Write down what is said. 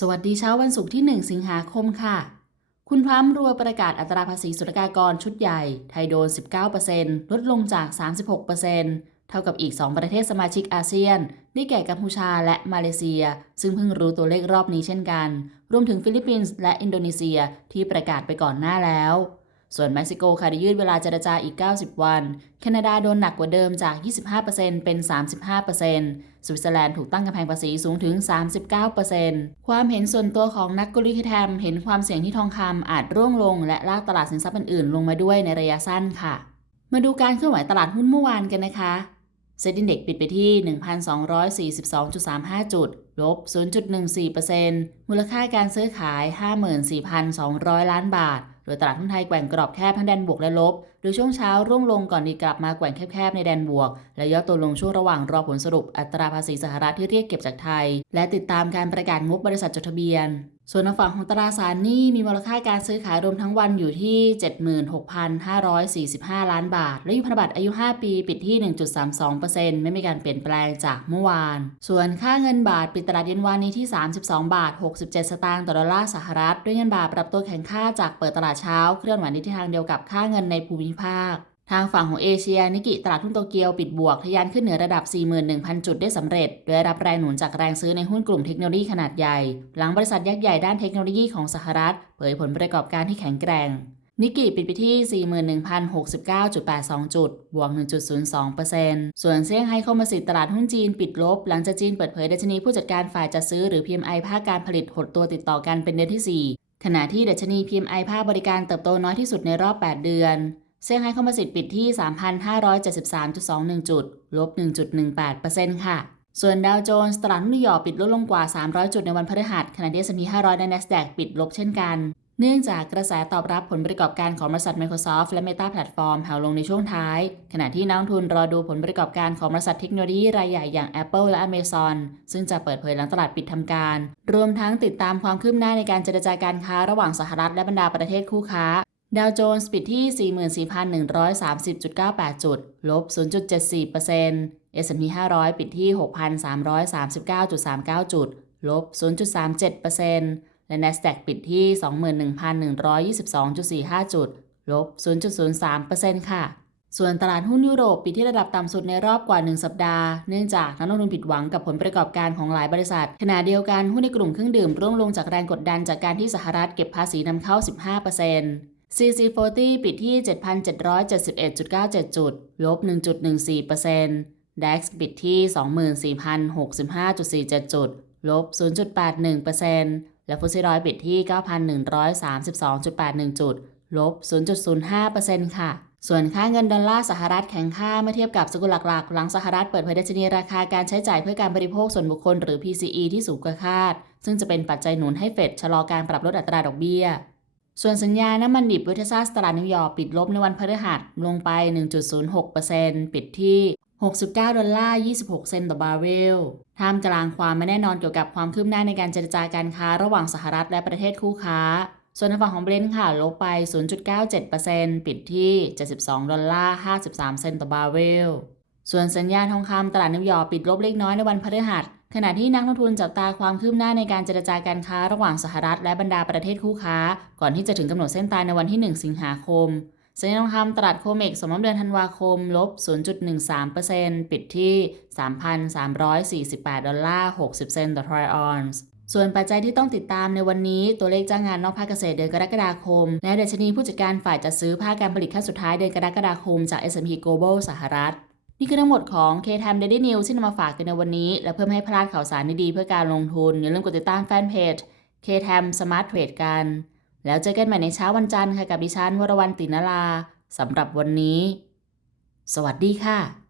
สวัสดีเช้าวันศุกร์ที่ 1 สิงหาคมค่ะ คุณพรัมป์รัวประกาศอัตราภาษีสุลกากรชุดใหญ่ ไทยโดน 19%ลดลงจาก 36%เท่ากับอีก 2 ประเทศสมาชิกอาเซียน ได้แก่กัมพูชาและมาเลเซีย ซึ่งเพิ่งรู้ตัวเลขรอบนี้เช่นกัน รวมถึงฟิลิปปินส์และอินโดนีเซียที่ประกาศไปก่อนหน้าแล้ว ส่วนเม็กซิโกค่ะได้ยืดเวลาเจรจาอีก 90 วัน แคนาดาโดนหนักกว่าเดิมจาก 25%เป็น 35%สวิตเซอร์แลนด์ถูกตั้งกำแพงภาษีสูงถึง 39%ความเห็นส่วนตัวของนักกลยุทธ์แทมเห็นความเสี่ยงที่ทองคำอาจร่วงลง และลากตลาดสินทรัพย์อื่นๆ ลงมาด้วยในระยะสั้นค่ะ มาดูการเคลื่อนไหวตลาดหุ้นเมื่อวานกันนะคะเซ็นดินเด็กปิดไปที่ 1,242.35 จุด ลบ 0.14%มูลค่าการซื้อขาย 54,200 ล้านบาท โดยตลาดหุ้นไทยแกว่งกรอบแคบทั้งแดนบวกและลบ โดยช่วงเช้าร่วงลงก่อนดีกลับมาแกว่งแคบๆในแดนบวก และย่อตัวลงช่วงระหว่างรอผลสรุปอัตราภาษีสหรัฐที่เรียกเก็บจากไทย และติดตามการประกาศงบบริษัทจดทะเบียน ส่วนทางฝั่งของตราสารหนี้มีมูลค่าการซื้อขายรวมทั้งวันอยู่ที่ 76,545 ล้านบาท และอยู่พันธบัตรอายุ 5 ปีปิดที่ 1.32%ไม่มีการเปลี่ยนแปลงจากเมื่อวาน ส่วนค่าเงินบาทปิดตลาดเย็นวานนี้ที่ 32 บาท 67 สตางค์ต่อดอลลาร์สหรัฐ ด้วยเงินบาทปรับตัวแข็งค่าจากเปิดตลาดเช้าเคลื่อนไหวในทิศทางเดียวกับค่าเงินในภูมิภาค ทางฝั่งของเอเชีย นิกิตลาดหุ้นโตเกียวปิดบวก ทะยานขึ้นเหนือระดับ 41,000 จุดได้สำเร็จ โดยรับแรงหนุนจากแรงซื้อในหุ้นกลุ่มเทคโนโลยีขนาดใหญ่ หลังบริษัทยักษ์ใหญ่ด้านเทคโนโลยีของสหรัฐ เผยผลประกอบการที่แข็งแกร่ง นิกกิปิดไปที่ 41,069.82 จุด บวก 1.02%ส่วนเซี่ยงไฮ้คอมโพสิตตลาดหุ้นจีนปิดลบ หลังจากจีนเปิดเผยดัชนีผู้จัดการฝ่ายจัดซื้อหรือ PMI ภาคการผลิตหดตัวติดต่อกันเป็นเดือนที่ 4 ขณะที่ดัชนี PMI ภาคบริการเติบโตน้อยที่สุดในรอบ 8 เดือน ซี่ยงไฮ้คอมโพสิตปิดที่ 3,573.21 จุด ลบ 1.18%ค่ะ ส่วนดาวโจนส์ตลาดนิวยอร์กปิดลดลงกว่า 300 จุดในวันพฤหัสขณะที่ S&P 500 และ NASDAQ ปิดลบเช่นกัน เนื่องจากกระแสตอบรับผลประกอบการของบริษัท Microsoft และ Meta Platform แผ่วลงในช่วงท้าย ขณะที่นักลงทุนรอดูผลประกอบการของบริษัทเทคโนโลยีรายใหญ่อย่าง Apple และ Amazon ซึ่งจะเปิดเผยหลังตลาดปิดทำการ รวมทั้งติดตามความคืบหน้าในการเจรจาการค้าระหว่างสหรัฐและบรรดาประเทศคู่ค้า ดาวโจนส์ปิดที่ 44,130.98 จุด ลบ 0.74% S&P 500 ปิดที่ 6,339.39 จุด ลบ 0.37%และ NASDAQ ปิดที่ 21,122.45 จุด ลบ 0.03%ค่ะ ส่วนตลาดหุ้นยุโรปปิดที่ระดับต่ำสุดในรอบกว่า 1 สัปดาห์ เนื่องจากนักลงทุนผิดหวังกับผลประกอบการของหลายบริษัท ขณะเดียวกันหุ้นในกลุ่มเครื่องดื่มร่วงลงจากแรงกดดันจากการที่สหรัฐเก็บภาษีนำเข้า 15% CC40 ปิดที่ 7,771.97 จุด ลบ 1.14% DAX ปิดที่ 24,065.47 จุด ลบ 0.81%และฟุตซี่ร้อยปิดที่ 9,132.81 จุด ลบ 0.05%ค่ะส่วนค่าเงินดอลลาร์สหรัฐแข็งค่าเมื่อเทียบกับสกุลหลักๆ หลังสหรัฐเปิดเผยดัชนีราคาการใช้จ่ายเพื่อการบริโภคส่วนบุคคลหรือ PCE ที่สูงกว่าคาด ซึ่งจะเป็นปัจจัยหนุนให้เฟดชะลอการปรับลดอัตราดอกเบี้ย ส่วนสัญญาน้ำมันดิบเวทซัสตลาดนิวยอร์กปิดลบในวันพฤหัสลงไป 1.06%ปิดที่ 69 ดอลลาร์ 26 เซนต์ต่อบาร์เรลท่ามกลางความไม่แน่นอนเกี่ยวกับความคืบหน้าในการเจรจาการค้าระหว่างสหรัฐและประเทศคู่ค้า ส่วนทางฝั่งของเบรนท์ค่ะลบไป 0.97%ปิดที่ 72 ดอลลาร์ 53 เซนต์ต่อบาร์เรล ส่วนสัญญาทองคำตลาดนิวยอร์กปิดลบเล็กน้อยในวันพฤหัส ขณะที่นักลงทุนจับตาความคืบหน้าในการเจรจาการค้าระหว่างสหรัฐและบรรดาประเทศคู่ค้า ก่อนที่จะถึงกำหนดเส้นตายในวันที่ 1 สิงหาคม สัญญาทองคำตลาดโคเมกสมมติเดือนธันวาคมลบ 0.13%ปิดที่ 3,348 ดอลลาร์ 60 เซนต์ต่อทรอยออนซ์ส่วนปัจจัยที่ต้องติดตามในวันนี้ ตัวเลขจ้างงานนอกภาคเกษตรเดือนกรกฎาคม และดัชนีผู้จัดการฝ่ายจัดซื้อภาคการผลิตขั้นสุดท้ายเดือนกรกฎาคมจาก S&P Global สหรัฐ นี่คือทั้งหมดของ K-Time Daily News ที่นำมาฝากกันในวันนี้ และเพื่อไม่ให้พลาดข่าวสารดีๆเพื่อการลงทุน อย่าลืมกดติดตามแฟนเพจ K-Time Smart Trade กัน แล้วเจอกันใหม่ในเช้าวันจันทร์ค่ะกับดิฉันวรวรรณตินลาสำหรับวันนี้ สวัสดีค่ะ